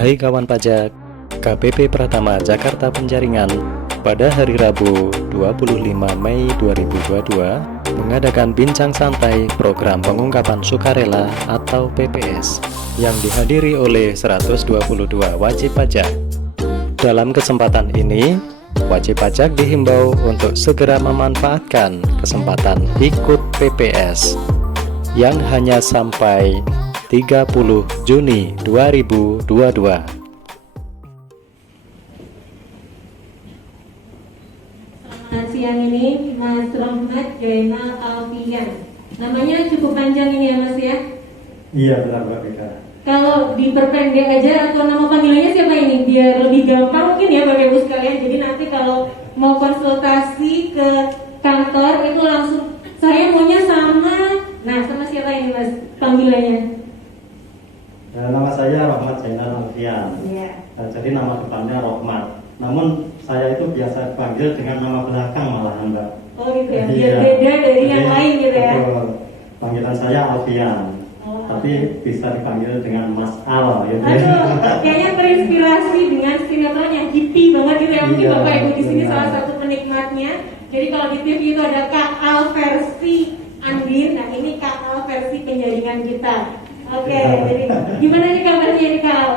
Hai kawan pajak, KPP Pratama Jakarta Penjaringan pada hari Rabu 25 Mei 2022 mengadakan bincang santai program pengungkapan sukarela atau PPS yang dihadiri oleh 122 wajib pajak. Dalam kesempatan ini, wajib pajak dihimbau untuk segera memanfaatkan kesempatan ikut PPS yang hanya sampai 30 Juni 2022. Selamat siang ini Mas Rahmat Jainal Alfian. Namanya cukup panjang ini ya Mas ya? Iya benar Mbak Bika. Kalau diperpendek aja atau nama panggilannya siapa ini? Biar lebih gampang mungkin ya Bapak Ibu sekalian. Jadi nanti kalau mau konsultasi ke kantor itu langsung saya maunya sama. Nah sama siapa ini Mas panggilannya? Nama saya Rahmat Jainal Alfian. Iya. Jadi nama depannya Rahmat. Namun saya itu biasa dipanggil dengan nama belakang malahan Mbak. Oh gitu ya, biar Iya. beda dari yang lain gitu ya. Betul. Panggilan saya Alfian. Oh. Tapi bisa dipanggil dengan Mas Al gitu. Aduh, kayaknya terinspirasi dengan sinetron yang hippie banget gitu ya. Mungkin Iya, Bapak Ibu di sini benar. salah satu penikmatnya. Jadi kalau di TV itu ada Kak Al versi Andin, nah ini Kak Al versi penjaringan kita. Oke, jadi gimana nih kabarnya nih Kak Al?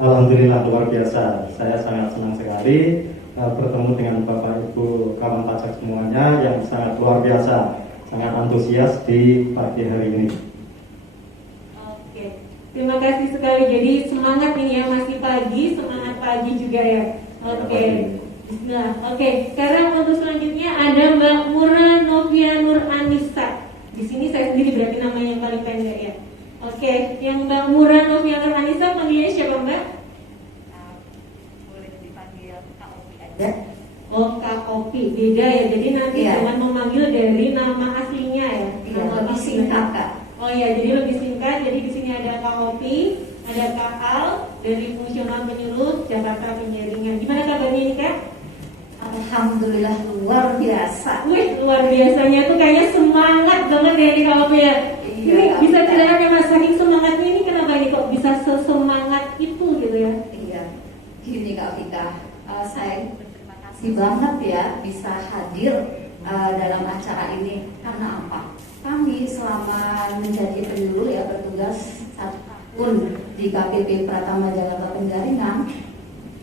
Alhamdulillah luar biasa. Saya sangat senang sekali bertemu dengan Bapak Ibu kawan pajak semuanya yang sangat luar biasa, sangat antusias di pagi hari ini. Oke, terima kasih sekali. Jadi semangat ini ya, masih pagi, semangat pagi juga ya. Oke, Bismillah. Oke, sekarang untuk selanjutnya ada Mbak Mura Novia Nur Anissa. Di sini saya sendiri berarti namanya yang paling pendek ya. Oke, yang Mbak Mura Novia Nur Anissa panggilnya siapa Mbak? Boleh dipanggil Kak Opi aja. Oh, Kak Opi, beda ya. Jadi nanti Iya. jangan memanggil dari nama aslinya ya. Iya, Nama lebih aslinya. singkat Kak. Oh iya, jadi lebih singkat. Jadi di sini ada Kak Opi, ada Kak Al dari Fungsional Penyuluh Jakarta Penjaringan. Gimana kabarnya ini Kak? Alhamdulillah luar biasa. Wih, luar biasanya tuh kayaknya semangat banget ya di Kak Opi ya. Iya, Ini bisa Kak. ceritakan ya Mas, saking semangatnya ini kenapa ini kok bisa sesemangat itu gitu ya? Iya, gini Kak Vika, saya berterima kasih banget ya bisa hadir dalam acara ini. Karena apa? Kami selama menjadi penyuluh ya bertugas 1 tahun di KPP Pratama Jakarta Penjaringan.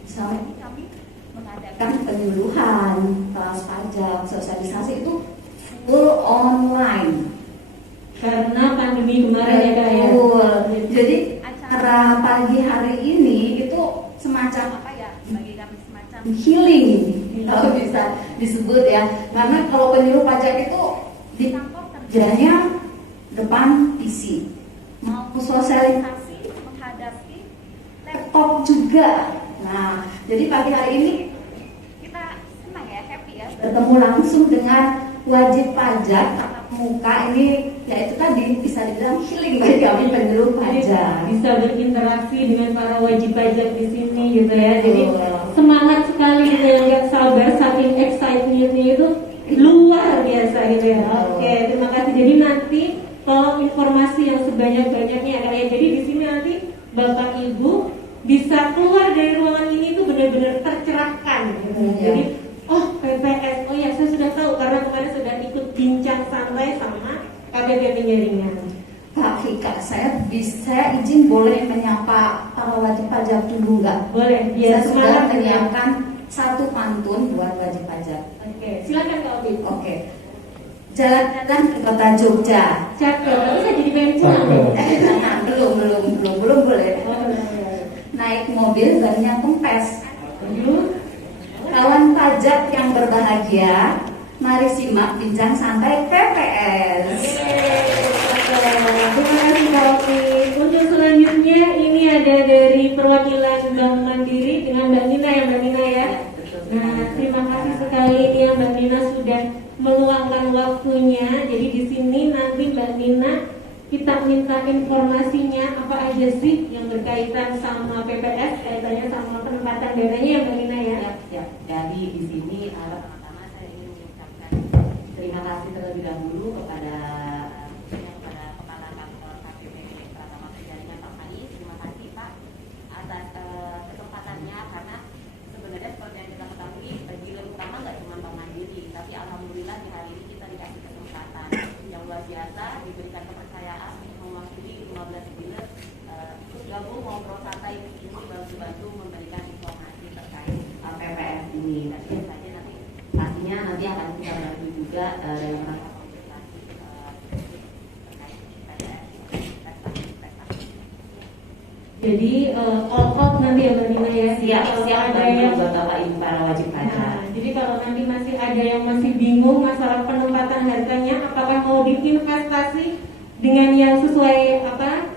Selama ini kami mengadakan penyuluhan, kelas pajak, sosialisasi itu full online. Karena pandemi kemarin ya Kak ya. Betul. Jadi acara pagi hari ini itu semacam apa ya? Bagi kami semacam healing kalau bisa disebut ya. Karena kalau penyuluh pajak itu di kantor kerjanya depan PC, mau sosialisasi menghadapi laptop juga. Nah, jadi pagi hari ini kita senang ya, happy ya bertemu langsung dengan wajib pajak tatap muka ini, yaitu tadi bisa dibilang healing bagi kami penyuluh pajak. Bisa berinteraksi dengan para wajib pajak di sini gitu ya. Jadi Betul. semangat sekali gitu ya, nggak sabar saking excitementnya itu luar biasa gitu ya. Oke, terima kasih. Jadi nanti tolong informasi yang sebanyak-banyaknya ya. Jadi di sini nanti Bapak Ibu bisa keluar dari ruangan ini itu benar-benar tercerahkan gitu. Iya. Jadi oh PPS, oh ya saya sudah tahu karena kemarin sudah ikut bincang santai sama KPP Penjaringan. Kak Vika, saya bisa izin boleh menyapa para wajib pajak dulu nggak? Boleh, Saya biar sudah semangat ya. menyiapkan satu pantun buat wajib pajak. Oke, silakan Kak Obi. Oke. Jalan-jalan ke kota Jogja. Cakep, tapi saya jadi pengen Cakep. pulang. Belum boleh. Oh, benar. Naik mobil bannya kempes. Aduh. Kawan pajak yang berbahagia, mari simak bincang santai PPS. Terima kasih Kak Opi. Untuk selanjutnya ini ada dari perwakilan Bank Mandiri dengan Mbak Nina ya Mbak Nina ya. Nah terima kasih sekali ini yang Mbak Nina sudah meluangkan waktunya. Jadi di sini nanti Mbak Nina kita minta informasinya apa aja sih yang berkaitan sama PPS, kaitannya sama penempatan dananya ya Mbak Nina ya. Siap. Jadi di sini pertama-tama saya ingin mengucapkan terima kasih terlebih dahulu kepada Kepala Kantor KPP Pratama Penjaringan Pak Fani. Terima kasih Pak atas balik ini bantu memberikan informasi terkait PPS ini. Tapi biasanya nanti pastinya nanti akan kita bantu juga dalam rangka komunikasi terkait PPS. Jadi all out nanti ya Mbak Nina ya. Siap ada bantu yang buat Bapak Ibu para wajib pajak. Nah, jadi kalau nanti masih ada yang masih bingung masalah penempatan hartanya, apakah mau diinvestasi dengan yang sesuai apa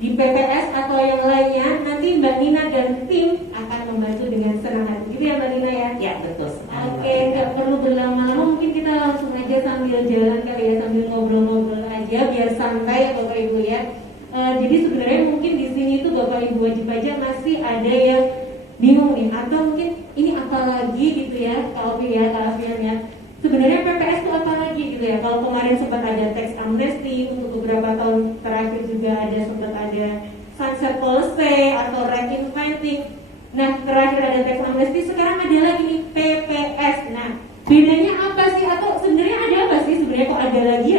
di PPS atau yang lainnya, nanti Mbak Nina dan tim akan membantu dengan senang hati. Gitu ya Mbak Nina ya? Ya betul sekali. Oke, nggak perlu berlama-lama, mungkin kita langsung aja sambil jalan kali ya, sambil ngobrol-ngobrol aja biar santai ya Bapak Ibu ya. Jadi sebenarnya mungkin di sini itu Bapak Ibu wajib pajak masih ada yang bingung nih, atau mungkin ini apa lagi gitu ya, Kak Ovi ya, Kak Alfian ya. Sebenarnya PPS itu apa lagi gitu ya? Kalau kemarin sempat ada tax amnesty, untuk beberapa tahun terakhir juga sempat ada sunset policy atau reinventing. Nah, terakhir ada tax amnesty, sekarang ada lagi nih PPS. Nah, bedanya apa sih? Atau sebenarnya ada apa sih? Sebenarnya kok ada lagi?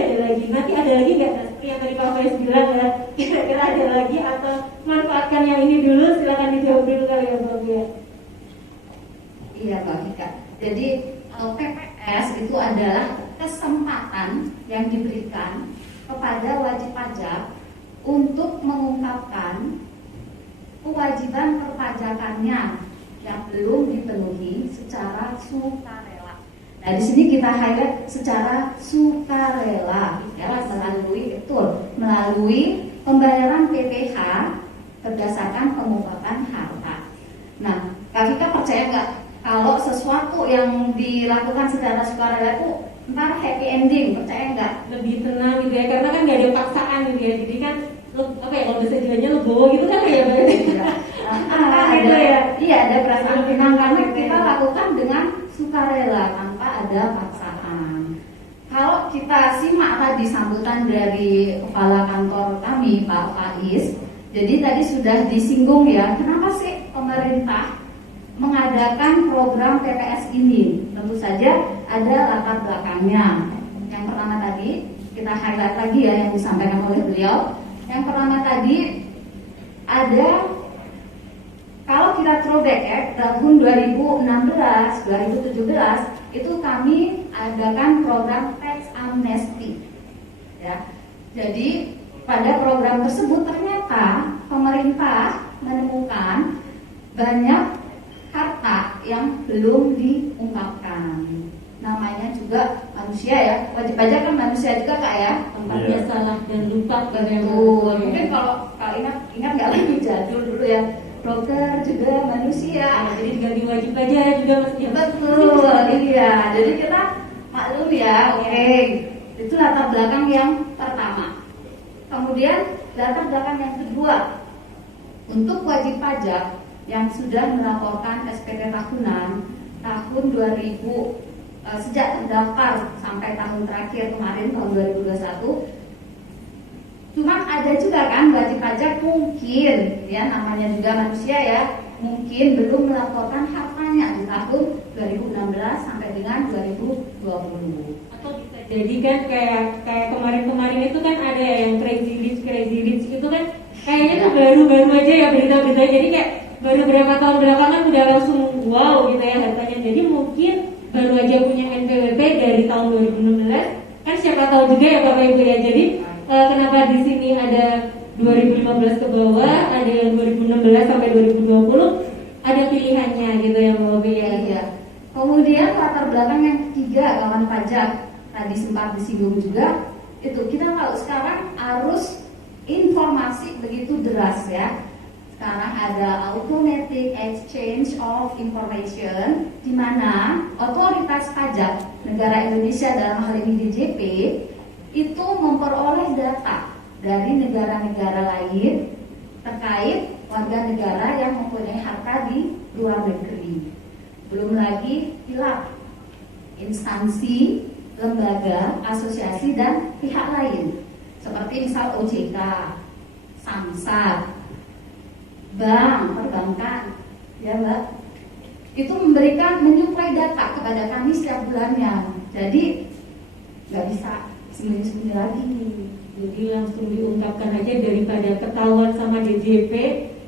Nanti ada lagi nggak? Yang tadi Pak Faiz bilang ya, kira-kira ada lagi atau manfaatkan yang ini dulu? Silakan dijawab dulu kali ya Pak ya. Iya Mbak Hika. Jadi PPS itu adalah kesempatan yang diberikan kepada wajib pajak untuk mengungkapkan kewajiban perpajakannya yang belum dipenuhi secara sukarela. Nah di sini kita highlight secara sukarela, ya, melalui pembayaran PPh berdasarkan pengungkapan harta. Nah, kita percaya nggak kalau sesuatu yang dilakukan secara sukarela itu ntar happy ending, percaya nggak? Lebih tenang gitu ya, karena kan nggak ada paksaan gitu ya, jadi kan apa ya, kalau bahasa Jawanya legowo gitu kan ya Mbak? Iya, ada perasaan tenang karena kita lakukan dengan sukarela tanpa ada paksaan. Kalau kita simak tadi sambutan dari kepala kantor kami Pak Faiz, jadi tadi sudah disinggung ya, kenapa sih pemerintah mengadakan program PPS ini? Tentu saja ada latar belakangnya. Yang pertama tadi kita highlight lagi ya yang disampaikan oleh beliau. Yang pertama tadi ada, kalau kita throwback ya, tahun 2016, 2017 itu kami adakan program tax amnesty. Ya. Jadi pada program tersebut ternyata pemerintah menemukan banyak harta yang belum diungkapkan. Namanya juga manusia ya, wajib pajak kan manusia juga Kak ya, tempatnya salah dan lupa. Betul. Mungkin kalau ingat nggak lagi jadul dulu ya, broker juga manusia. Jadi ganti wajib pajak juga masih. Betul, iya. Jadi kita maklum ya, oke. Itu latar belakang yang pertama. Kemudian latar belakang yang kedua, untuk wajib pajak yang sudah melaporkan SPT tahunan tahun 2000 sejak terdaftar sampai tahun terakhir kemarin tahun 2021, cuma ada juga kan wajib pajak mungkin ya, namanya juga manusia ya, mungkin belum melaporkan hartanya di tahun 2016 sampai dengan 2020. Atau bisa jadi kan kayak kemarin itu kan ada yang crazy rich itu kan kayaknya tuh baru-baru aja ya berita-berita, jadi kayak baru berapa tahun belakangan udah langsung wow gitu ya hartanya. Jadi mungkin baru aja punya NPWP dari tahun 2016, kan siapa tahu juga ya Bapak Ibu ya. Jadi kenapa di sini ada 2015 ke bawah, ada yang 2016 sampai 2020, ada pilihannya gitu ya Bapak Ibu ya. Iya. Kemudian latar belakang yang ketiga, kawan pajak tadi sempat disinggung juga, itu kita tahu sekarang arus informasi begitu deras ya. Sekarang ada automatic exchange of information, di mana otoritas pajak negara Indonesia dalam hal ini DJP itu memperoleh data dari negara-negara lain terkait warga negara yang mempunyai harta di luar negeri. Belum lagi hilap instansi, lembaga, asosiasi dan pihak lain seperti misal OJK, Samsat, bank, perbankan, ya Mbak, itu menyuplai data kepada kami setiap bulannya. Jadi nggak bisa sembunyi-sembunyi lagi. Jadi langsung diungkapkan aja daripada ketahuan sama DJP.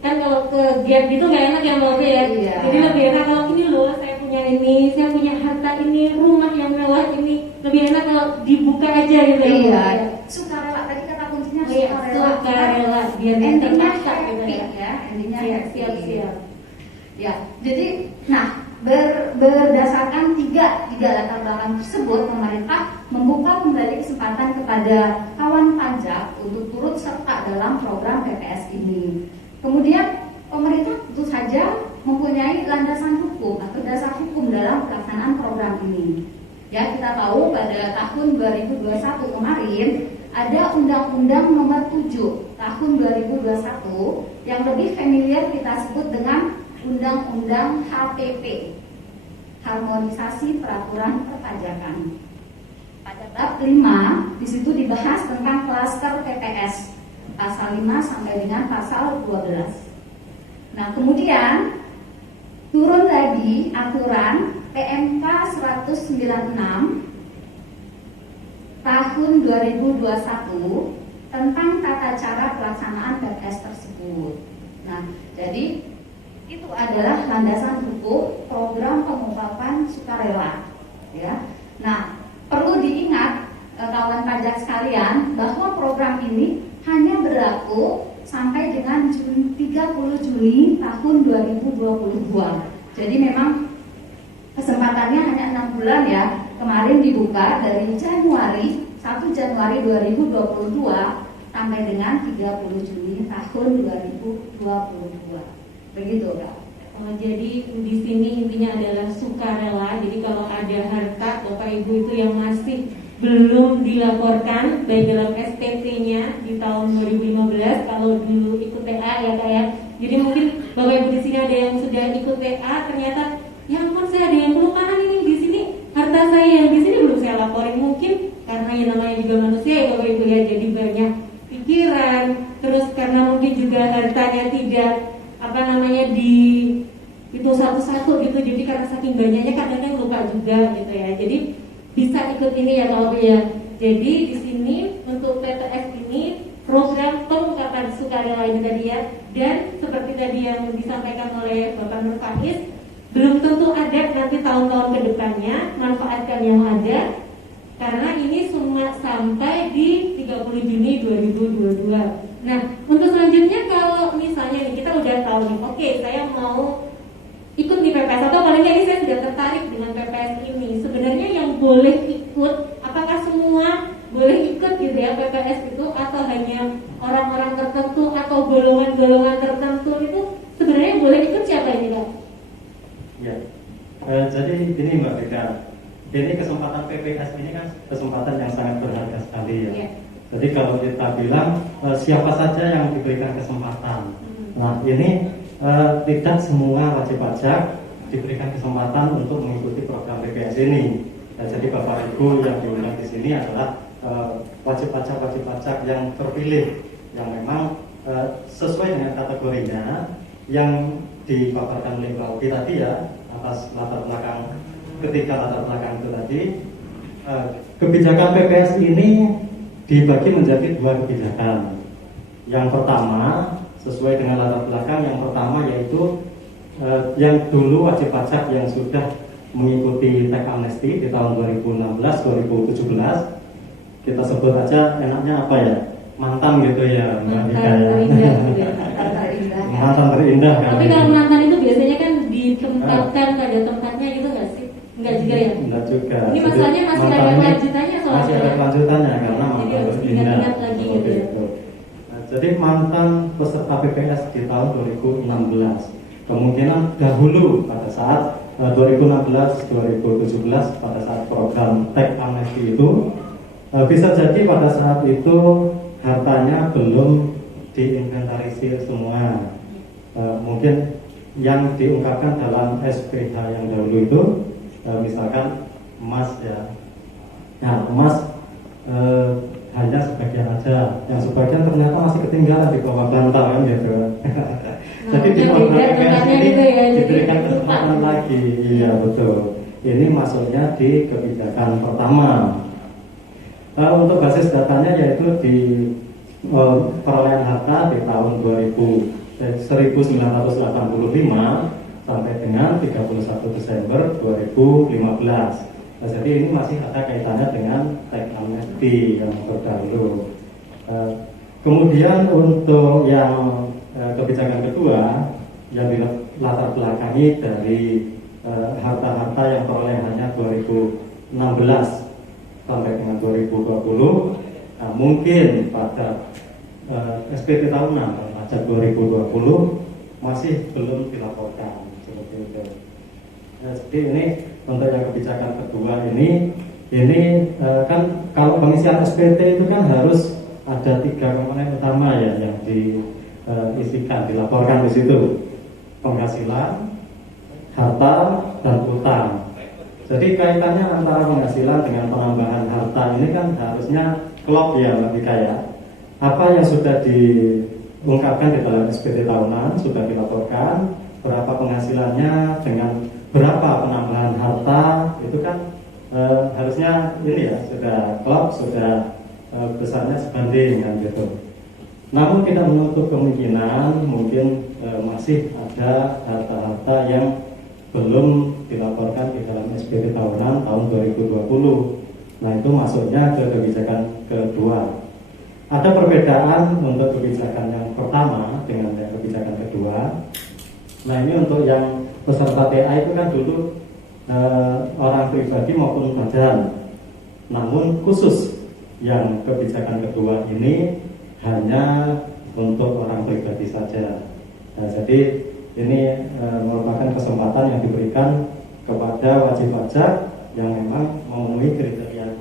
Kan kalau ke gap gitu nggak enak ya Mbak Ovi ya. Iya. Jadi lebih enak kalau ini loh saya punya ini, saya punya harta ini, rumah yang mewah ini, lebih enak kalau dibuka aja gitu ya. Iya, sukarela tadi kata kuncinya Iya, sukarela, biar endingnya terpaksa gitu happy ya. ya, endingnya Siap, happy. siap. Ya, jadi nah berdasarkan tiga latar belakang tersebut, pemerintah membuka kembali kesempatan kepada kawan pajak untuk turut serta dalam program PPS ini. Kemudian pemerintah tentu saja mempunyai landasan hukum atau dasar hukum dalam pelaksanaan program ini. Ya, kita tahu pada tahun 2021 kemarin ada Undang-Undang Nomor 7 Tahun 2021 yang lebih familiar kita sebut dengan Undang-Undang HPP, Harmonisasi Peraturan Perpajakan. Pada bab 5 di situ dibahas tentang klaster PPS, pasal 5 sampai dengan pasal 12. Nah, kemudian turun lagi aturan PMK 196 tahun 2021 tentang tata cara pelaksanaan PPS tersebut. Nah, jadi itu adalah landasan hukum program pengungkapan sukarela. Ya, nah perlu diingat kawan pajak sekalian bahwa program ini hanya berlaku sampai dengan 30 Juni tahun 2022. Jadi memang kesempatannya hanya 6 bulan ya. Kemarin dibuka dari 1 Januari 2022 sampai dengan 30 Juni tahun 2022. Begitu Kak. Jadi di sini intinya adalah sukarela. Jadi kalau ada harta Bapak Ibu itu yang masih belum dilaporkan baik dalam SPT-nya di tahun 2015, kalau dulu ikut TA ya Kak ya. Jadi mungkin Bapak Ibu di sini ada yang sudah ikut TA, ternyata ya ampun saya ada yang kelupaan ini di sini, harta saya yang di sini belum saya laporin. Mungkin karena yang namanya juga manusia ya Bapak Ibu ya, jadi banyak pikiran, terus karena mungkin juga hartanya tidak di itu satu-satu gitu, jadi karena saking banyaknya kadang-kadang lupa juga gitu ya. Jadi bisa ikut ini ya Bapak ya. Jadi di sini untuk PPS ini program pengungkapan sukarela ini tadi ya, dan seperti tadi yang disampaikan oleh Bapak Nur Faiz, belum tentu ada nanti tahun-tahun ke depannya. Manfaatkan yang ada karena ini semua sampai di 30 Juni 2022. Nah, untuk selanjutnya kalau misalnya nih kita udah tahu nih, oke, saya mau ikut di PPS atau paling nggak ini saya sudah tertarik dengan PPS ini. Sebenarnya yang boleh ikut, apakah semua boleh ikut gitu ya PPS itu, atau hanya orang-orang tertentu atau golongan-golongan tertentu itu sebenarnya boleh ikut siapa ini Kak? Ya, jadi ini Mbak Beka, ini kesempatan PPS ini kan kesempatan yang sangat berharga sekali ya. Jadi kalau kita bilang siapa saja yang diberikan kesempatan, nah ini tidak semua wajib pajak diberikan kesempatan untuk mengikuti program PPS ini. Nah, jadi Bapak Ibu yang diundang di sini adalah wajib pajak yang terpilih, yang memang sesuai dengan kategorinya yang dipaparkan oleh Mbak Ovi tadi ya, atas latar belakang ketiga latar belakang itu tadi. Kebijakan PPS ini dibagi menjadi 2 kebijakan. Yang pertama sesuai dengan latar belakang, yang pertama yaitu yang dulu wajib pajak yang sudah mengikuti tax amnesty di tahun 2016-2017, kita sebut aja enaknya apa ya, mantan gitu ya, mantan terindah kan. Tapi kalau mantan itu biasanya kan ditempatkan pada tempatnya gitu nggak sih? Enggak juga ya? Enggak juga. Ini masalahnya masih ada kelanjutannya soalnya. Masih ada kelanjutannya karena jadi harus diingat lagi gitu ya. Nah, jadi mantan peserta PPS di tahun 2016 kemungkinan dahulu pada saat 2016-2017 pada saat program tax amnesty itu bisa jadi pada saat itu hartanya belum diinventarisir semua. Mungkin yang diungkapkan dalam SPH yang dahulu itu misalkan emas ya. Nah, emas hanya sebagian aja, yang sebagian ternyata masih ketinggalan di bawah bantal kan gitu. Jadi di program PPS ini diberikan kesempatan lagi. Iya betul. Ini masuknya di kebijakan pertama. Untuk basis datanya yaitu di perolehan harta di tahun dari 1985 sampai dengan 31 Desember 2015. Nah, jadi ini masih ada kaitannya dengan tax amnesty yang terdahulu. Kemudian untuk yang kebijakan kedua yang dilatar belakangi dari harta-harta yang perolehannya 2016 sampai dengan 2020, nah, mungkin pada SPT tahunan pajak 2020 masih belum dilaporkan seperti itu. Jadi ini untuk yang kebijakan kedua ini kan kalau pengisian SPT itu kan harus ada 3 komponen utama ya yang diisikan, dilaporkan di situ: penghasilan, harta, dan utang. Jadi kaitannya antara penghasilan dengan penambahan harta ini kan harusnya klop ya Mbak Vika ya. Apa yang sudah diungkapkan di dalam SPT tahunan sudah dilaporkan, berapa penghasilannya dengan berapa penambahan harta itu kan harusnya ini ya sudah klop, sudah besarnya sebanding kan gitu. Namun tidak menutup kemungkinan mungkin masih ada harta-harta yang belum dilaporkan di dalam SPT tahunan tahun 2020. Nah itu masuknya ke kebijakan kedua. Ada perbedaan untuk kebijakan yang pertama dengan yang kebijakan kedua. Nah ini untuk yang peserta TA itu kan dulu orang pribadi maupun badan. Namun khusus yang kebijakan kedua ini hanya untuk orang pribadi saja. Nah, jadi ini merupakan kesempatan yang diberikan kepada wajib pajak yang memang memenuhi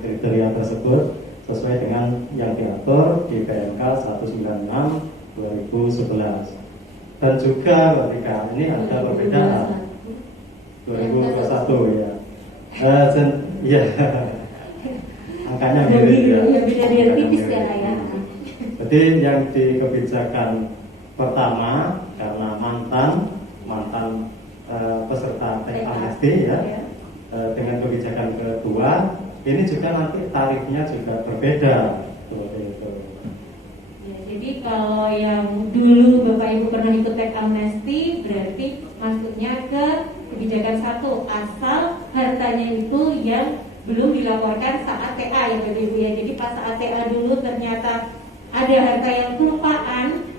kriteria tersebut sesuai dengan yang diatur di PMK 196 2011. Dan juga ketika ini ada perbedaan 2021 ya. Ya. Angkanya mirip ya. Beda tipis ya ya. Jadi yang di kebijakan pertama karena mantan peserta tax amnesty ya, dengan kebijakan kedua ini juga nanti tarifnya juga berbeda seperti itu. Ya, jadi kalau yang dulu Bapak Ibu pernah ikut tax amnesty berarti masuknya ke kebijakan 1 asal hartanya itu yang belum dilaporkan saat TA ya Bapak Ibu ya. Jadi pas saat TA dulu ternyata ada harta yang kelupaan,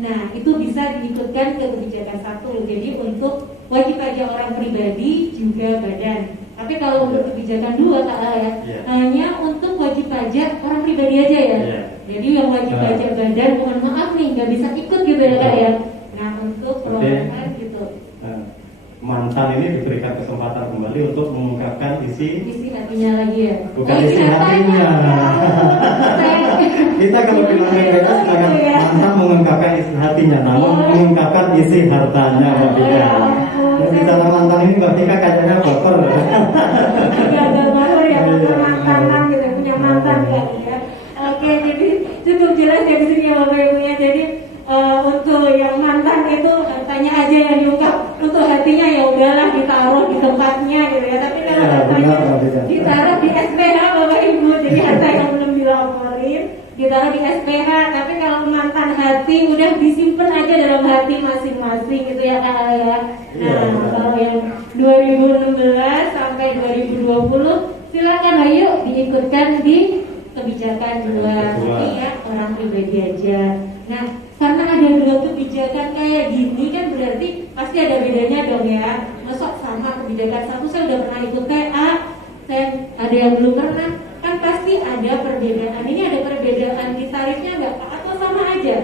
nah itu bisa diikutkan ke kebijakan 1. Jadi untuk wajib pajak orang pribadi juga badan. Tapi kalau untuk kebijakan 2 Kak ya, hanya untuk wajib pajak orang pribadi aja ya. Jadi yang wajib pajak badan mohon maaf nih nggak bisa ikut gitu ya Kak ya. Nah untuk perolehan gitu. Mantan ini diberikan kesempatan kembali untuk mengungkapkan isi hatinya lagi ya. Bukan isi hatinya. Kita kalau bilang PPS jangan mantan mengungkapkan isi hatinya, namun mengungkapkan isi hartanya Mbak Vika. Jadi cara mantan ini Mbak Vika kayaknya baper. Agak baru ya mantan gitu punya mantan kan ya. Oke, jadi cukup jelas ya di sini ya Bapak Ibu ya. Jadi untuk yang mantan itu hartanya aja yang diungkap, untuk hatinya ya udahlah ditaruh di tempatnya gitu ya. Tapi kalau hartanya ditaruh di SPH Bapak Ibu, jadi harta yang belum dilaporin ditaruh di SPH. Tapi kalau mantan hati udah disimpan aja dalam hati masing-masing gitu ya Kak ya. Nah kalau yang 2016 sampai 2020 silakan ayo diikutkan di kebijakan 2 ini ya orang pribadi aja. Nah karena ada 2 kebijakan kayak gini kan berarti pasti ada bedanya dong ya. Masuk sama kebijakan 1 saya udah pernah ikut TA, saya ada yang belum pernah, kan pasti ada perbedaan. Ini ada perbedaan di tarifnya nggak Pak? Atau sama aja?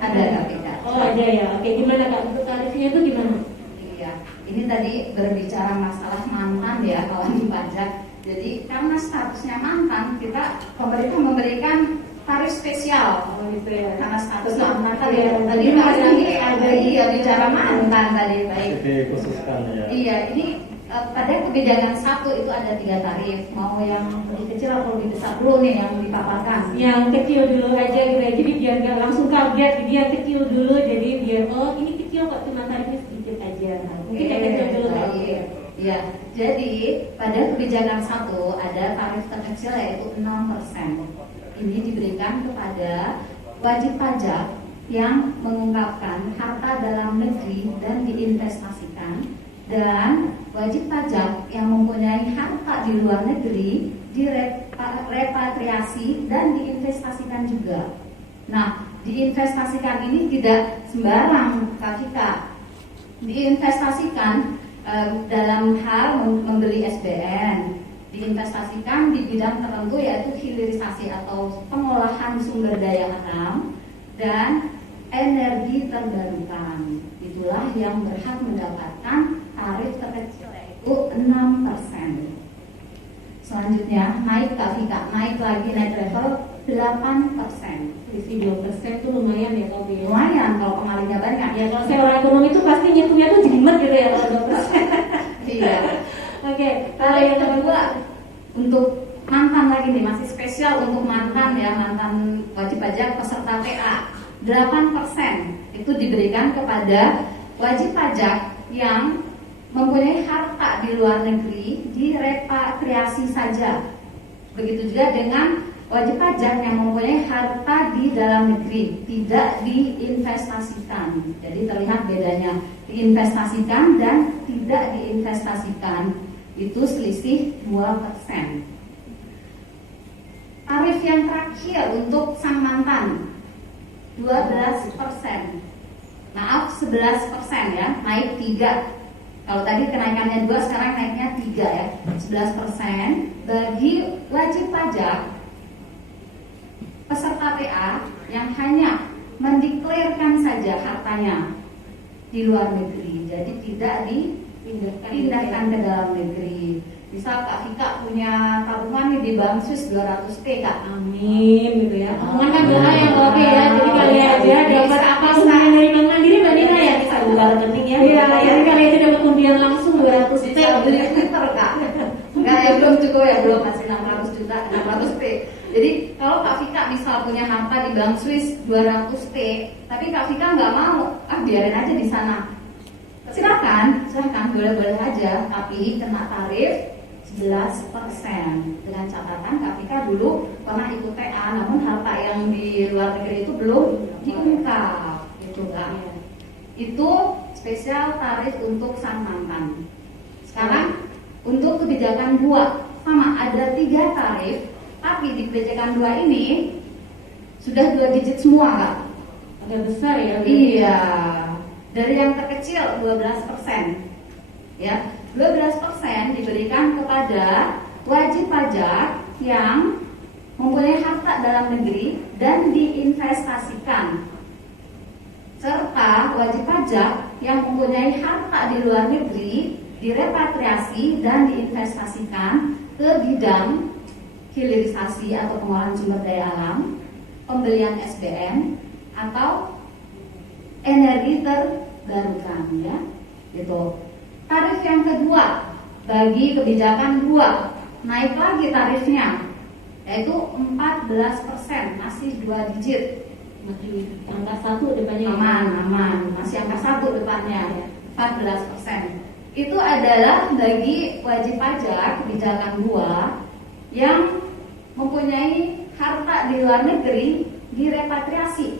Ada tapi Kak. Oh ada ya. Oke gimana Kak untuk tarifnya itu gimana? Iya, ini tadi berbicara masalah mantan ya kawan di pajak. Jadi karena statusnya mantan, pemerintah memberikan tarif spesial. Oh gitu ya. Karena status mantan ya. Tadi Mas lagi ada bicara mantan tadi baik. Dikhususkan ya. Iya, ini pada kebijakan 1 itu ada 3 tarif. Mau yang lebih kecil atau lebih besar dulu nih yang dipaparkan? Yang kecil dulu aja gitu ya. Jadi biar nggak langsung kaget, jadi yang kecil dulu. Jadi biar ini kecil kok cuma tarifnya sedikit aja. Nah, mungkin yang kecil dulu Kak. Ya, jadi pada kebijakan 1 ada tarif terkecil yaitu 0%. Ini diberikan kepada wajib pajak yang mengungkapkan harta dalam negeri dan diinvestasikan, dan wajib pajak yang mempunyai harta di luar negeri direpatriasi dan diinvestasikan juga. Nah, diinvestasikan ini tidak sembarang, Kak Vika. Diinvestasikan dalam hal membeli SBN, diinvestasikan di bidang tertentu yaitu hilirisasi atau pengolahan sumber daya alam dan energi terbarukan. Itulah yang berhak mendapatkan tarif terkecil yaitu 6%. Selanjutnya naik Kak Vika, naik lagi, naik level 8%. Selisih 2% itu lumayan ya Kak ya. Lumayan kalau kemarinnya banyak. Ya kalau saya orang ekonomi itu pasti nyetungnya tuh jelimet gitu ya kalau 2%. Iya. Oke, Kalau yang kedua untuk mantan lagi nih, masih spesial untuk mantan ya, mantan wajib pajak peserta TA. 8% itu diberikan kepada wajib pajak yang mempunyai harta di luar negeri direpatriasi saja. Begitu juga dengan wajib pajak yang mempunyai harta di dalam negeri tidak diinvestasikan. Jadi terlihat bedanya, diinvestasikan dan tidak diinvestasikan itu selisih 2%. Tarif yang terakhir untuk sang mantan 12%. Maaf, 11% ya, naik 3. Kalau tadi kenaikannya 2, sekarang naiknya 3 ya. 11% bagi wajib pajak peserta TA yang hanya mendeklarasikan saja hartanya di luar negeri, jadi tidak dipindahkan ke dalam negeri. Misal Kak Vika punya tabungan nih di Bank Swiss 200T Kak. Amin gitu ya. Tabungan kan doa yang oke ya. Jadi kali aja dapat apa undian dari Bank Mandiri Mbak Nina ya. Bisa buka rekening ya. Iya, Jadi kali aja dapat undian langsung 200 T. Bisa beli Twitter Kak. Enggak ya, belum cukup ya, belum, masih 600 juta, 600T. Jadi kalau Kak Vika misal punya harta di Bank Swiss 200T, tapi Kak Vika nggak mau, biarin aja di sana. Silahkan, boleh-boleh aja, tapi kena tarif 11%. Dengan catatan Kak Vika dulu pernah ikut TA, namun harta yang di luar negeri itu belum diungkap, gitu Kak. Itu spesial tarif untuk sang mantan. Sekarang untuk kebijakan 2, sama ada 3 tarif, tapi di kebijakan 2 ini sudah 2 digit semua Kak. Agak besar ya. Iya. Dari yang terkecil 12%. Ya, 12% diberikan kepada wajib pajak yang mempunyai harta dalam negeri dan diinvestasikan, serta wajib pajak yang mempunyai harta di luar negeri direpatriasi dan diinvestasikan ke bidang hilirisasi atau pengolahan sumber daya alam, pembelian SBN atau energi terbarukan ya. Gitu. Tarif yang kedua bagi kebijakan 2, naik lagi tarifnya yaitu 14%, masih 2 digit. Masih angka 1 depannya. Aman, masih angka 1 depannya. 14%. Itu adalah bagi wajib pajak kebijakan 2 yang mempunyai harta di luar negeri direpatriasi,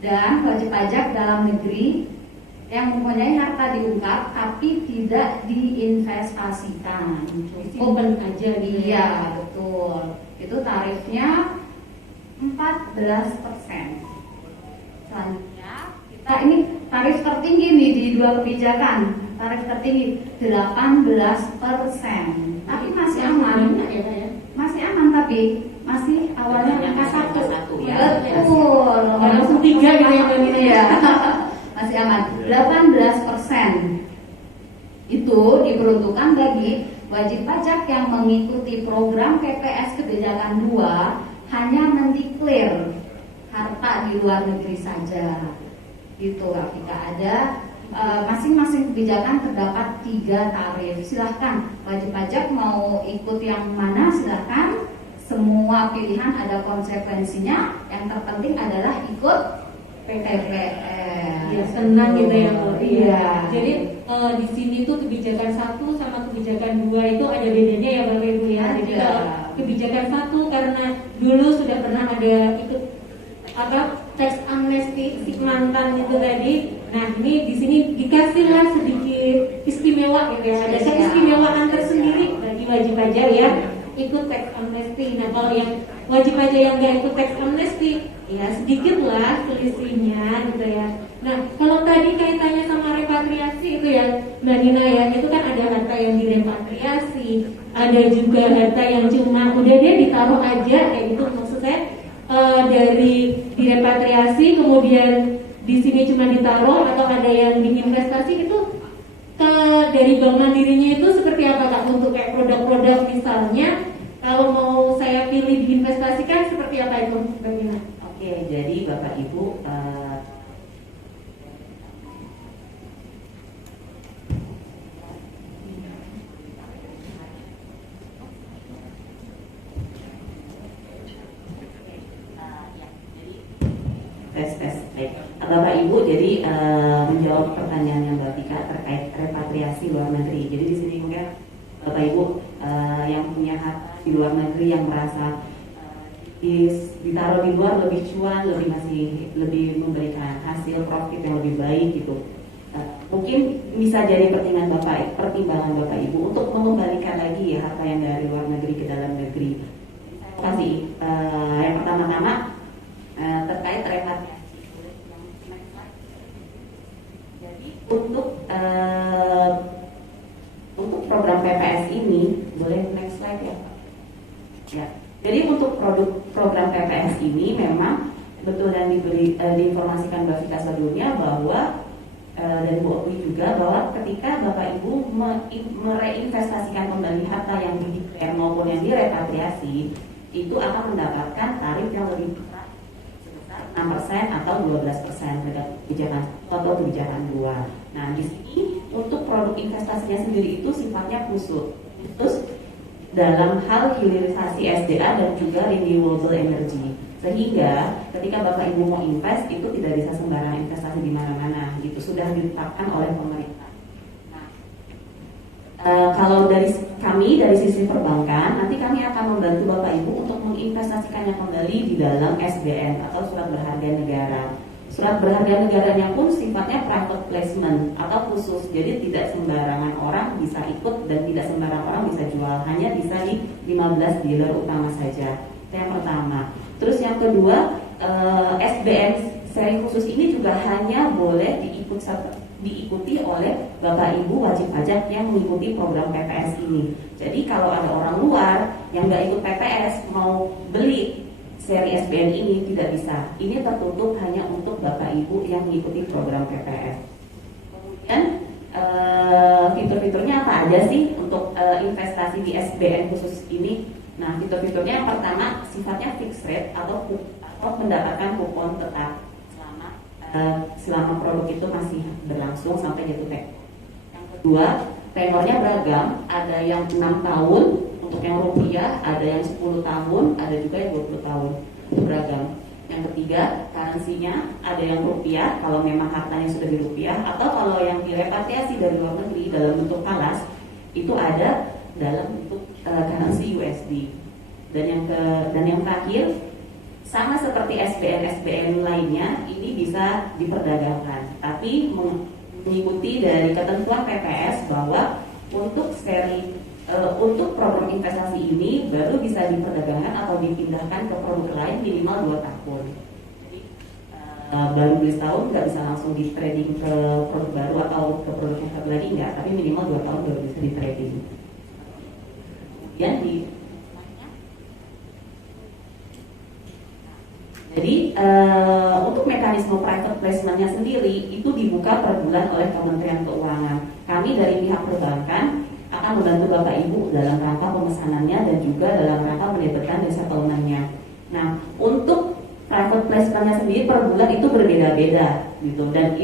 dan wajib pajak dalam negeri yang mempunyai harta diungkap tapi tidak diinvestasikan. Open aja gitu. Iya, betul. Itu tarifnya 14%. Selanjutnya kita ini tarif tertinggi nih di 2 kebijakan. Tarif tertinggi 18%. Tapi masih aman. Masih aman, tapi masih awalnya angka 1 ya. Betul. Langsung 3 gitu ya Mbak Nina ya. Masih aman. 18% itu diperuntukkan bagi wajib pajak yang mengikuti program PPS kebijakan 2 hanya mendeklar harta di luar negeri saja. Itu Kak, ada masing-masing kebijakan terdapat 3 tarif. Silahkan wajib pajak mau ikut yang mana silahkan. Semua pilihan ada konsekuensinya. Yang terpenting adalah ikut PPS. Ya, senang gitu ya Bu. Iya. Jadi di sini tuh kebijakan 1 sama kebijakan 2 itu ada bedanya ya Bapak Ibu ya. Jadi Ada. kalau kebijakan 1 karena dulu sudah pernah ada ikut tax amnesty si mantan itu tadi. Nah, ini di sini dikasihlah sedikit istimewa gitu ya. Ada keistimewaan tersendiri bagi wajib pajak ya ikut tax amnesty. Nah, kalau yang wajib pajak yang nggak ikut tax amnesty, ya sedikit lah selisihnya gitu ya. Nah, kalau tadi kaitannya sama repatriasi itu ya, Mbak Nina ya, itu kan ada harta yang direpatriasi, ada juga harta yang cuma udah dia ditaruh aja kayak gitu. Maksud saya dari direpatriasi kemudian di sini cuma ditaruh atau ada yang diinvestasi itu dari Bank Mandirinya itu seperti apa Kak untuk kayak produk-produk misalnya kalau mau saya pilih diinvestasikan seperti apa itu Mbak Nina? Oke, jadi Bapak Ibu Bapak Ibu, jadi menjawab pertanyaannya Mbak Tika terkait repatriasi luar negeri. Jadi di sini mungkin Bapak Ibu yang punya harta di luar negeri yang merasa ditaruh di luar lebih cuan, lebih memberikan hasil profit yang lebih baik gitu. Mungkin bisa jadi pertimbangan Bapak Ibu untuk mengembalikan lagi ya harta yang dari luar negeri ke dalam negeri. Kasih yang pertama-tama terkait repatriasi. Untuk program PPS ini, boleh next slide ya Pak? Ya. Jadi untuk program PPS ini memang betul dan diinformasikan Mbak Vika sebelumnya bahwa dan Bu Owi juga bahwa ketika Bapak Ibu mereinvestasikan kembali harta yang di-declare maupun yang direpatriasi, itu akan mendapatkan tarif yang lebih besar sebesar 6% atau 12% terhadap kebijakan atau kebijakan 2. Nah, di sini untuk produk investasinya sendiri itu sifatnya khusus dalam hal hilirisasi SDA dan juga renewable energy. Sehingga ketika Bapak Ibu mau invest itu tidak bisa sembarang investasi di mana-mana, gitu sudah ditetapkan oleh pemerintah. Nah, kalau dari sisi perbankan, nanti kami akan membantu Bapak Ibu untuk menginvestasikannya kembali di dalam SBN atau surat berharga negara. Surat berharga negaranya pun sifatnya private placement atau khusus, jadi tidak sembarangan orang bisa ikut dan tidak sembarangan orang bisa jual, hanya bisa di 15 dealer utama saja. Itu yang pertama. Terus yang kedua, SBN seri khusus ini juga hanya boleh diikuti oleh Bapak Ibu wajib pajak yang mengikuti program PPS ini. Jadi kalau ada orang luar yang nggak ikut PPS mau beli seri SBN ini tidak bisa. Ini tertutup hanya untuk Bapak Ibu yang mengikuti program PPS. Kemudian fitur-fiturnya apa aja sih untuk investasi di SBN khusus ini? Nah, fitur-fiturnya yang pertama sifatnya fixed rate atau mendapatkan kupon tetap selama produk itu masih berlangsung sampai jatuh tempo. Yang kedua, tenornya beragam, ada yang 6 tahun untuk yang rupiah, ada yang 10 tahun, ada juga yang 20 tahun, itu beragam. Yang ketiga, currency-nya ada yang rupiah kalau memang hartanya sudah di rupiah, atau kalau yang direpatriasi dari luar negeri dalam bentuk falas itu ada dalam bentuk currency USD. Dan yang terakhir, sama seperti SBN lainnya, ini bisa diperdagangkan, tapi mengikuti dari ketentuan PPS bahwa untuk program investasi ini baru bisa diperdagangkan atau dipindahkan ke produk lain minimal 2 tahun. Jadi baru beli setahun nggak bisa langsung di trading ke produk baru atau ke produk yang satu lagi nggak, tapi minimal 2 tahun baru bisa di trading. Kemudian jadi untuk mekanisme private placement-nya sendiri itu dibuka per bulan oleh Kementerian Keuangan. Kami dari pihak perbankan akan membantu Bapak Ibu dalam rangka pemesanannya dan juga dalam rangka mendapatkan settlement-nya. Nah, untuk private placement-nya sendiri per bulan itu berbeda-beda gitu. Dan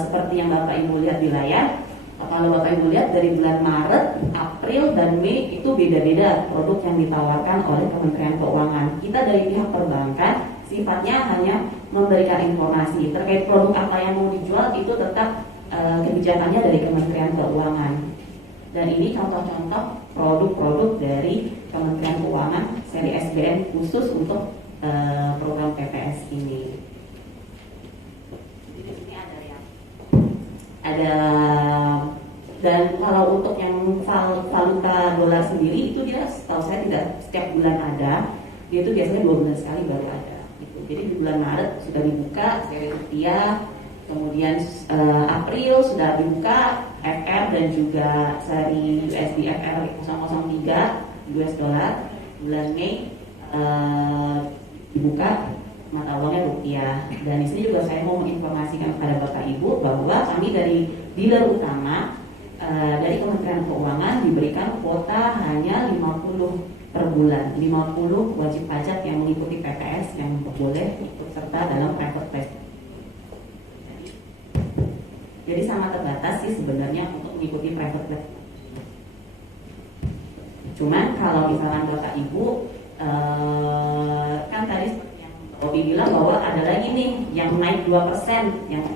seperti yang Bapak Ibu lihat di layar, kalau Bapak Ibu lihat dari bulan Maret, April, dan Mei itu beda-beda produk yang ditawarkan oleh Kementerian Keuangan. Kita dari pihak perbankan sifatnya hanya memberikan informasi terkait produk apa yang mau dijual, itu tetap kebijakannya dari Kementerian Keuangan. Dan ini contoh-contoh produk-produk dari Kementerian Keuangan seri SBN khusus untuk program PPS ini. ada. Dan kalau untuk yang valuta dolar sendiri itu dia setahu saya tidak setiap bulan ada, dia itu biasanya 2 bulan sekali baru ada gitu. Jadi di bulan Maret sudah dibuka seri rupiah, kemudian April sudah dibuka FR dan juga seri USD FR 003 US dollar, bulan Mei dibuka mata uangnya rupiah. Dan di sini juga saya mau menginformasikan kepada Bapak Ibu bahwa kami dari dealer utama dari Kementerian Keuangan diberikan kuota hanya 50 per bulan, 50 wajib pajak yang mengikuti PPS yang boleh ikut serta dalam private placement. Jadi sangat terbatas sih sebenarnya untuk mengikuti private placement. Cuman kalau misalkan Bapak Ibu kan tadi seperti yang Obi bilang bahwa ada lagi nih yang naik 2% yang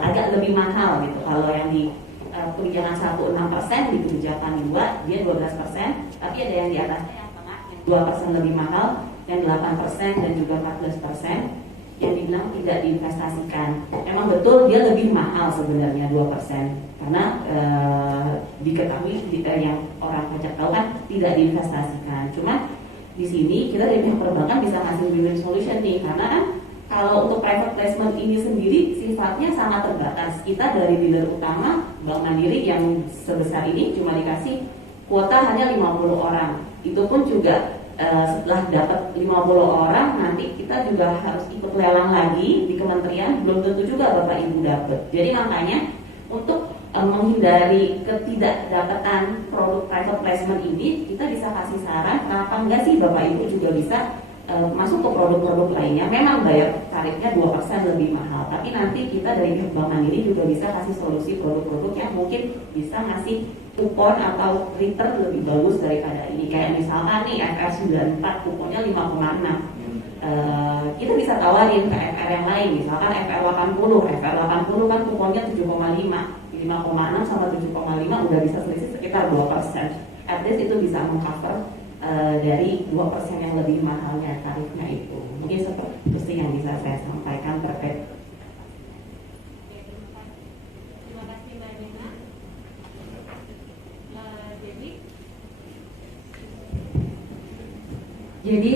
agak lebih mahal gitu. Kalau yang di kebijakan 1 6%, di kebijakan 2 dia 12%, tapi ada yang di atasnya yang tengah yang 2% lebih mahal, yang 8% dan juga 14% yang dibilang tidak diinvestasikan. Memang betul dia lebih mahal sebenarnya 2%, karena diketahui yang orang pajak tahu kan tidak diinvestasikan. Cuma di sini kita dari pihak perbankan bisa ngasih win-win solution nih, karena kan kalau untuk private placement ini sendiri sifatnya sangat terbatas. Kita dari dealer utama Bank Mandiri yang sebesar ini cuma dikasih kuota hanya 50 orang. Itu pun juga setelah dapat 50 orang nanti kita juga harus ikut lelang lagi di kementerian, belum tentu juga Bapak Ibu dapat. Jadi makanya untuk menghindari ketidakdapatan produk private placement ini, kita bisa kasih saran kenapa enggak sih Bapak Ibu juga bisa masuk ke produk-produk lainnya. Memang bayar tarifnya 2% lebih mahal, tapi nanti kita dari Bank Mandiri juga bisa kasih solusi produk-produk yang mungkin bisa ngasih kupon atau return lebih bagus daripada ini. Kayak misalkan nih FR94 kuponnya 5,6. Kita bisa tawarin ke FR yang lain, misalkan FR80 kan kuponnya 7,5, 5,6 sama 7,5 udah bisa selisih sekitar 2%. At least itu bisa mengcover dari 2% yang lebih mahalnya tarifnya itu. Mungkin seperti itu sih yang bisa saya sampaikan terkait. Terima kasih Mbak Nina. Jadi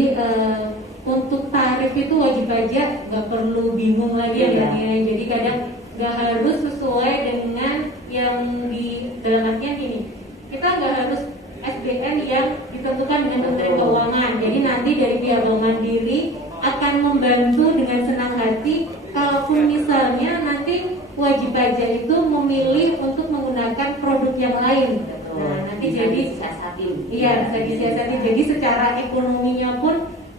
untuk tarif itu wajib pajak nggak perlu bingung lagi ya Mbak Nina. Jadi kadang nggak harus sesuai dengan yang di dalam artian ini. Kita nggak harus SBN yang ditentukan dengan Kementerian Keuangan. Jadi nanti dari pihak Bank Mandiri akan membantu dengan senang hati. Kalaupun misalnya nanti wajib pajak itu memilih untuk menggunakan produk yang lain. Betul. Nah nanti bisa jadi disiasatin. Iya bisa disiasati. Jadi secara ekonominya pun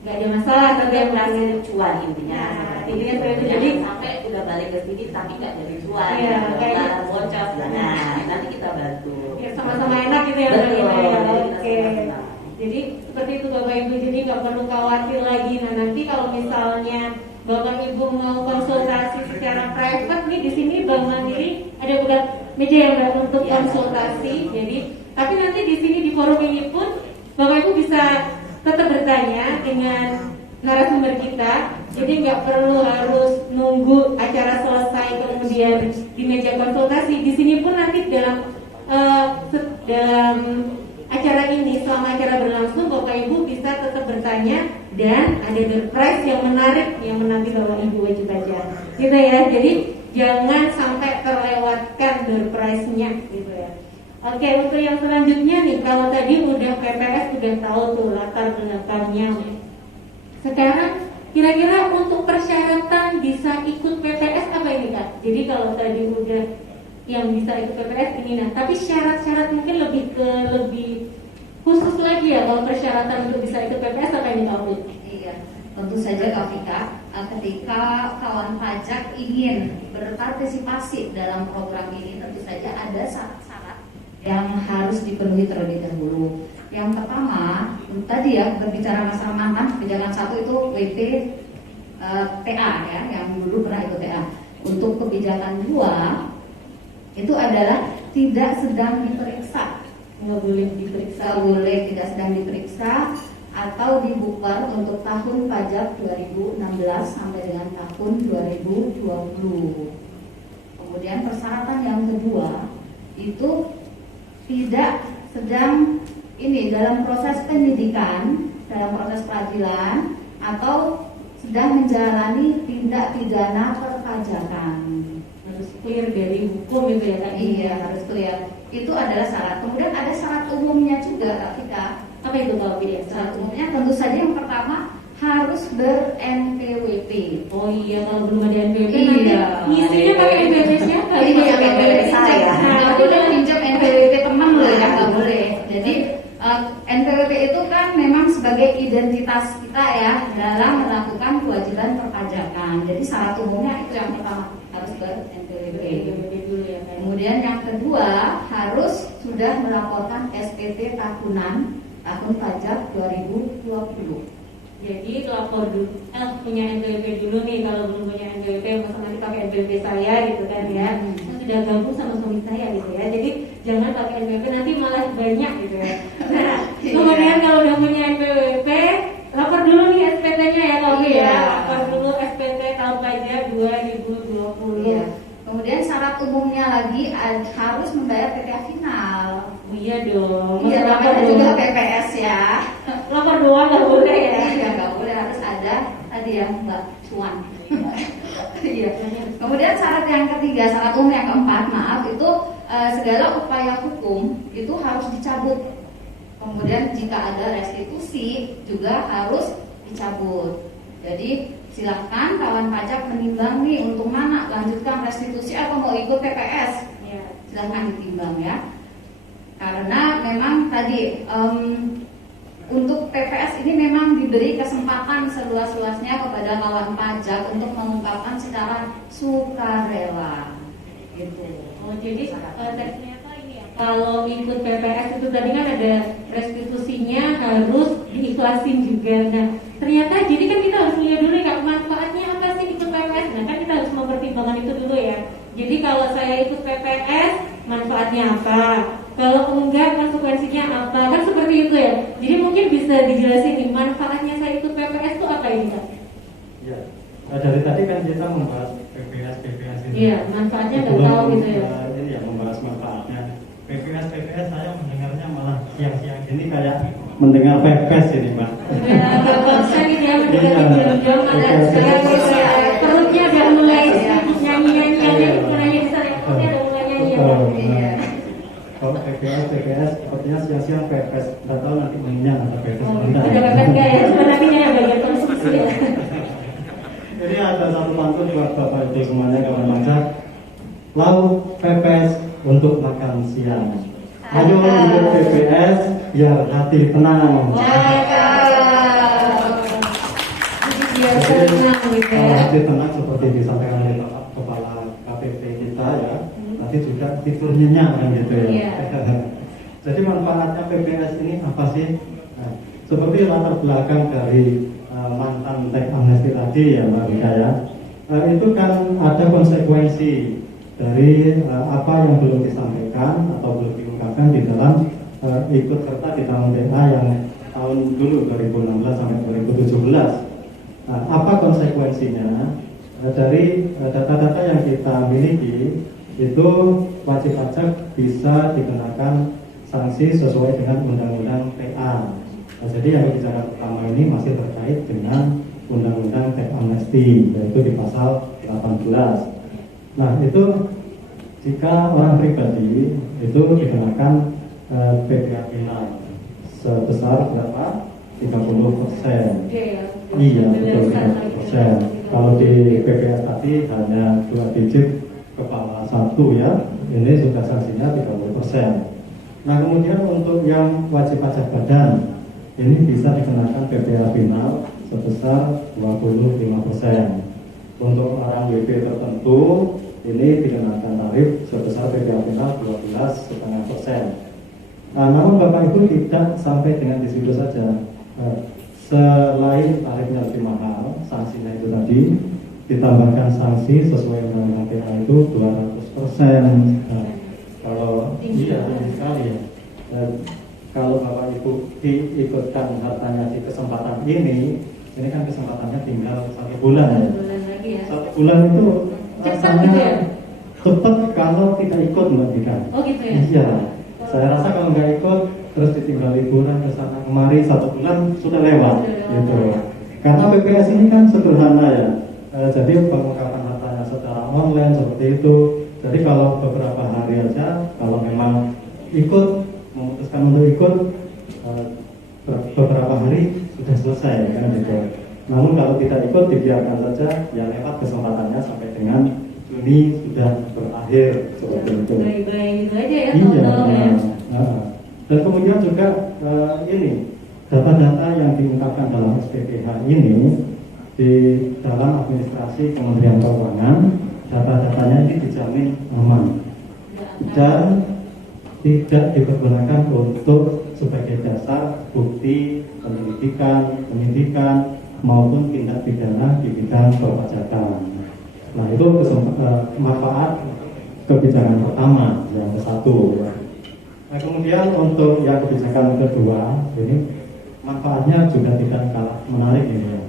nggak ada masalah. Tapi yang berhasil cuan intinya. Nah, intinya seperti itu. Jadi Jadi sampai udah balik ke sini tapi nggak jadi cuan. Iya, kayak bocor. Nah nanti kita bantu. ya sama-sama enak gitu ya Mbak Betul. Nina ya. Jadi kita Oke. senang-senang. Jadi seperti itu Bapak Ibu, jadi nggak perlu khawatir lagi. Nah nanti kalau misalnya Bapak Ibu mau konsultasi secara private nih di sini Bank Mandiri ada buka meja ya Mbak untuk Ya, konsultasi. Jadi tapi nanti di sini di forum ini pun Bapak Ibu bisa tetap bertanya dengan narasumber kita. Jadi nggak perlu harus nunggu acara selesai kemudian di meja konsultasi. Di sini pun nanti dalam acara ini, selama acara berlangsung Bapak Ibu bisa tetap bertanya dan ada door prize yang menarik yang menanti Bapak Ibu wajib pajak gitu ya. Jadi jangan sampai terlewatkan door prize-nya gitu ya. Oke, untuk yang selanjutnya nih, kalau tadi udah PPS udah tahu tuh latar belakangnya. Sekarang kira-kira untuk persyaratan bisa ikut PPS apa ini Kak? Jadi kalau tadi udah yang bisa ikut PPS ini, nah tapi syarat-syarat mungkin lebih khusus lagi ya kalau persyaratan untuk bisa ikut PPS apa ini Kak? Iya, tentu saja Kak Vika, ketika kawan pajak ingin berpartisipasi dalam program ini, tentu saja ada syarat-syarat yang harus dipenuhi terlebih dahulu. Yang pertama, tadi ya berbicara masalah mantan kebijakan 1 itu WP TA ya, yang dulu pernah ikut TA. Untuk kebijakan 2 itu adalah tidak sedang diperiksa, Nggak boleh diperiksa. nggak boleh tidak sedang diperiksa atau dibuka untuk tahun pajak 2016 sampai dengan tahun 2020. Kemudian persyaratan yang kedua itu tidak sedang ini dalam proses penyidikan, dalam proses peradilan, atau sedang menjalani tindak pidana perpajakan. Harus clear dari hukum itu ya Kak? Iya, harus clear. Itu adalah syarat. Kemudian ada syarat umumnya juga, Kak Vika. Apa itu kalau tidak? Syarat umumnya tentu saja yang pertama harus ber-NPWP. Oh iya, kalau belum ada NPWP Iya. ngisinya pakai NPWP siapa? Iya, NPWP saya. Nggak boleh pinjam NPWP teman loh, ya nggak boleh. Jadi NPWP itu kan memang sebagai identitas kita ya dalam melakukan kewajiban perpajakan. Jadi syarat umumnya itu yang pertama harus ber-NPWP. Dulu ya Kak. Kemudian yang kedua harus sudah melaporkan SPT tahunan tahun pajak 2020. Jadi lapor dulu, punya NPWP dulu nih. Kalau belum punya NPWP, masa nanti pakai NPWP saya gitu kan ya. Saya sudah gabung sama suami saya gitu ya. Jadi jangan pakai NPWP, nanti malah banyak gitu ya. Nah, kemudian kalau udah punya NPWP, lapor dulu nih SPT-nya ya kalau ya. Lapor dulu SPT tahun pajak 2020. Iya. Kemudian syarat umumnya lagi harus membayar PPh final. Oh iya dong. Iya, lapor namanya dulu. juga PPS ya. Lapor doang nggak boleh ya. Iya, nggak boleh, harus ada tadi yang Mbak Cuan. Iya. Kemudian syarat yang ketiga, syarat umum yang keempat, maaf, itu segala upaya hukum itu harus dicabut. Kemudian jika ada restitusi juga harus dicabut. Jadi silahkan kawan pajak menimbang nih untuk mana, lanjutkan restitusi atau mau ikut PPS. Iya. Silahkan ditimbang ya. Karena memang tadi untuk PPS ini memang diberi kesempatan seluas-luasnya kepada kawan pajak untuk mengungkapkan secara sukarela. Gitu. Oh jadi ternyata ini ya. Kalau ikut PPS itu tadi kan ada restitusinya harus diikhlasin juga. Nah ternyata jadi kan kita harus lihat dulu ya manfaatnya apa sih ikut PPS. Nah kan kita harus mempertimbangkan itu dulu ya. Jadi kalau saya ikut PPS manfaatnya apa? Kalau enggak konsekuensinya apa? Kan seperti itu ya. Jadi mungkin bisa dijelasin nih manfaatnya saya ikut PPS itu apa ini Kak? Ya, dari tadi kan kita membahas PPS ini. Iya, manfaatnya nggak tahu gitu ya. Ini ya membahas manfaatnya. PPS saya mendengarnya malah siang-siang ini kayak mendengar pepes ini Mbak. Bapak gitu ya, mendekati jam-jam ada perutnya udah mulai nyanyi-nyanyi mulai besar ya, perutnya udah mulai nyanyi. Iya. Kalau PPS sepertinya siang-siang pepes. Nggak tahu nanti mengingat ada pepes. Ada pepes nggak ya? Sebenarnya ya bagian konsumsi ya. Jadi ada satu pantun buat Bapak Ibu semuanya kawan pajak. Lauk pepes untuk makan siang. Ayo ikut PPS biar hati tenang. Biar tenang gitu ya. Hati tenang seperti disampaikan oleh Kepala KPP kita ya. Nanti juga tidur nyenyak kan gitu ya. Iya. Jadi manfaatnya PPS ini apa sih? Nah, seperti latar belakang dari mantan teks amnesti tadi ya Mbak Vika ya. Itu kan ada konsekuensi dari apa yang belum disampaikan atau belum diungkapkan di dalam ikut serta di tahun TA yang tahun dulu 2016 sampai 2017. Nah, apa konsekuensinya? Dari data-data yang kita miliki itu wajib pajak bisa dikenakan sanksi sesuai dengan undang-undang TA. Nah, jadi yang bicara pertama ini masih terkait dengan undang-undang teks amnesti, yaitu di pasal 18. Nah itu jika orang pribadi itu dikenakan PPh final sebesar berapa? 30%. Iya betul 30%. Kalau di PPh tadi hanya 2 digit kepala 1 ya, ini sudah sanksinya 30%. Nah kemudian untuk yang wajib pajak badan ini bisa dikenakan PPh final sebesar 25%. Untuk orang WP tertentu ini dikenakan tarif sebesar PPh final 12,5%. Nah, namun Bapak Ibu tidak sampai dengan di situ saja. Selain tarifnya lebih mahal, sanksinya itu tadi ditambahkan sanksi sesuai undang-undang TA itu 200%. Nah, kalau iya tinggi sekali ya. Kalau Bapak Ibu diikutkan hartanya di kesempatan ini kan kesempatannya tinggal 1 bulan ya. 1 bulan itu cepat gitu ya? cepat kalau tidak ikut Mbak Dika. Oh gitu ya? Iya, saya rasa kalau nggak ikut terus ditinggal liburan ke sana kemari 1 bulan sudah lewat gitu. Karena PPS ini kan sederhana ya. Jadi pengungkapan hartanya secara online seperti itu. Jadi kalau beberapa hari aja, kalau memang memutuskan untuk ikut beberapa hari sudah selesai kan gitu. Namun kalau tidak ikut dibiarkan saja, ya lewat kesempatannya sampai dengan Juni sudah berakhir seperti itu. Baik-baik gitu aja ya, Iya. tahu-tahu ya. Dan kemudian juga ini data-data yang diungkapkan dalam SPPH ini di dalam administrasi Kementerian Keuangan, data-datanya ini dijamin aman dan tidak dipergunakan untuk sebagai dasar bukti penyidikan maupun tindak pidana di bidang perpajakan. Nah itu manfaat kebijakan pertama yang ke-1. Nah kemudian untuk yang kebijakan kedua ini manfaatnya juga tidak kalah menarik ini ya.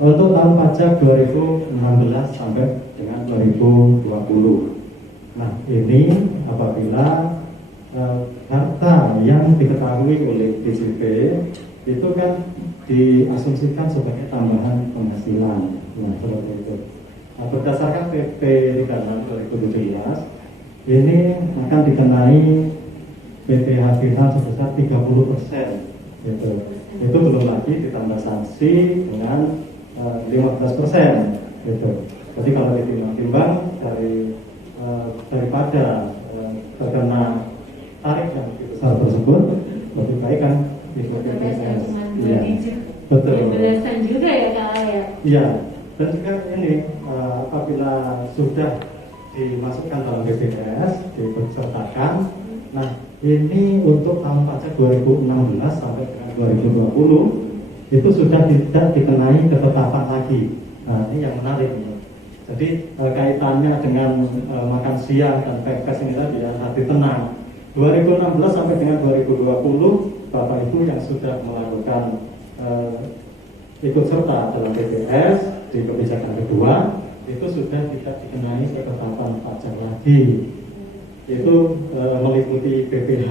Untuk tahun pajak 2016 sampai dengan 2020. Nah ini apabila harta yang diketahui oleh DJP itu kan diasumsikan sebagai tambahan penghasilan. Nah seperti itu. Nah, berdasarkan PP 36 2017 ini akan dikenai PPh final sebesar 30%. Gitu. Itu belum lagi ditambah sanksi dengan 15%. Gitu. Jadi kalau ditimbang daripada terkena tarif yang lebih besar tersebut, lebih baik kan ikuti PPS. Iya, betul. Belasan juga ya Kak ya. Iya, dan juga ini apabila sudah dimasukkan dalam BPS, dipesertakan. Nah, ini untuk tahun pajak 2016 sampai dengan 2020 itu sudah tidak dikenai ketetapan lagi. Nah, ini yang menarik. Jadi kaitannya dengan makan siang dan PPS ini tadi ya, hati tenang. 2016 sampai dengan 2020 Bapak Ibu yang sudah melakukan ikut serta dalam BPS di kebijakan kedua itu sudah tidak dikenai ketetapan pajak lagi. Itu meliputi PPh,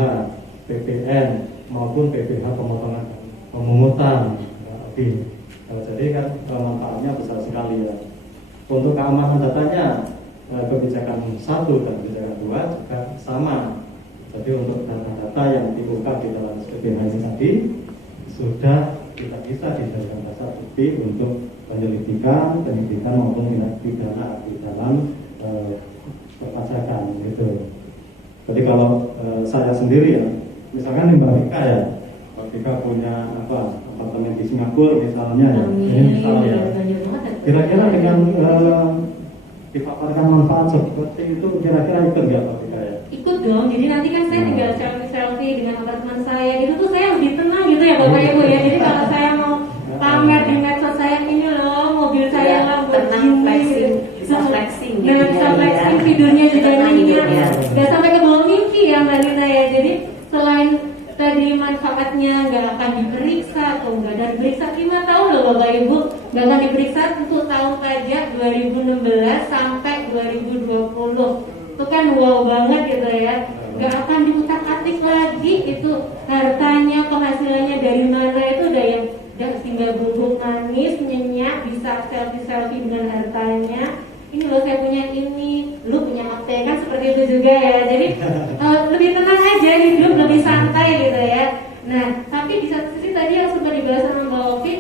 PPN maupun PPh pemotongan pemungutan. Jadi kan manfaatnya besar sekali ya. Untuk keamanan datanya kebijakan 1 dan kebijakan 2 juga sama. Jadi untuk data-data yang diungkap di dalam SPPH ini tadi sudah tidak bisa dijadikan dasar bukti untuk penyelidikan, penyidikan maupun tindak pidana di dalam perpajakan gitu. Jadi kalau saya sendiri ya, misalkan di Mbak Vika ya, Mbak Vika punya apartemen di Singapura misalnya ya, ini misalnya kira-kira dengan dipaparkan manfaat seperti itu kira-kira ikut nggak Mbak Vika ya? Ikut dong, jadi nanti kan saya tinggal selfie dengan apartemen saya, itu tuh saya lebih tenang gitu ya Bapak Ibu ya. Jadi kalau saya mau pamer di medsos saya, ini loh mobil saya Lamborghini, bisa flexing nah bisa flexing, tidurnya juga nyenyak, nggak sampai ke bawah mimpi ya Mbak Nina ya. Jadi selain tadi manfaatnya nggak akan diperiksa atau nggak ada diperiksa 5 tahun loh Bapak Ibu, nggak akan diperiksa untuk tahun pajak 2016 sampai 2020. Itu kan wow banget gitu ya, nggak akan diutak-atik lagi itu hartanya, penghasilannya dari mana, itu udah yang udah tinggal bubuk manis, nyenyak, bisa selfie dengan hartanya. Ini loh saya punya ini, lu punya akte, kan seperti itu juga ya. Jadi lebih tenang aja hidup, lebih santai gitu ya. Nah tapi di satu sisi tadi yang sempat dibahas sama Mbak Ovi,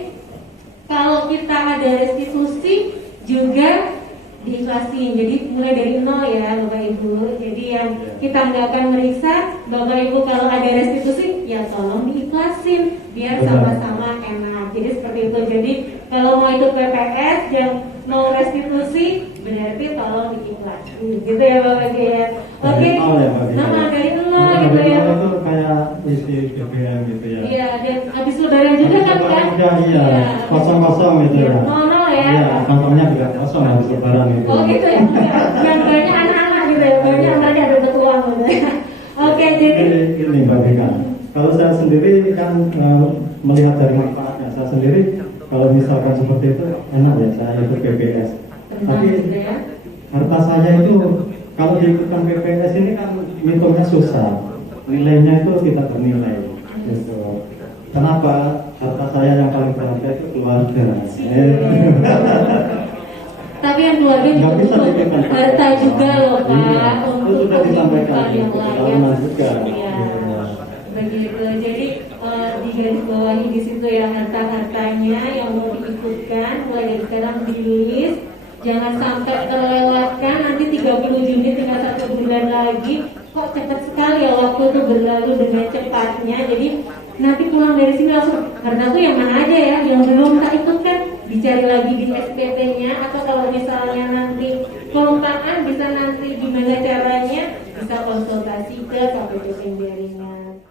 kalau kita ada restitusi juga diikhlasin, jadi mulai dari nol ya Bapak Ibu. Jadi yang kita nggak akan meriksa Bapak Ibu, kalau ada restitusi ya tolong diikhlasin biar sama-sama enak. Jadi seperti itu. Jadi kalau mau ikut PPS yang mau restitusi berarti tolong diikhlasin gitu ya Bapak Ibu ya. Oke, nah dari nol gitu ya. Itu kayak isi BBM gitu ya. Iya, dan habis lebaran juga kan kan? Iya, kosong-kosong gitu ya. Nol ya. Iya, kantongnya juga kosong habis lebaran itu. Oh gitu ya. Yang banyak anak-anak gitu ya, banyak anaknya ada uang gitu ya. Oke, jadi ini Mbak Vika, kalau saya sendiri kan melihat dari manfaatnya, saya sendiri kalau misalkan seperti itu enak ya saya ikut PPS. Tapi harta saya itu kalau diikutkan PPS ini kan ngitungnya susah, nilainya itu tidak bernilai. Gitu. Kenapa? Harta saya yang paling berharga itu keluarga. Tapi yang keluarga juga butuh harta juga loh Pak, Iya, itu untuk sudah disampaikan yang pengalaman juga. Iya. Begitu. Jadi di garis bawahi di situ ya harta-hartanya yang mau diikutkan mulai dari sekarang dirilis. Jangan sampai terlewatkan, nanti 30 Juni tinggal 1 bulan lagi. Kok cepat sekali ya waktu itu berlalu dengan cepatnya. Jadi nanti pulang dari sini langsung harta tuh yang mana aja ya, yang belum tak ikutkan, dicari lagi di SPP-nya. Atau kalau misalnya nanti kelupaan, bisa nanti gimana caranya, bisa konsultasi ke KPP Penjaringan.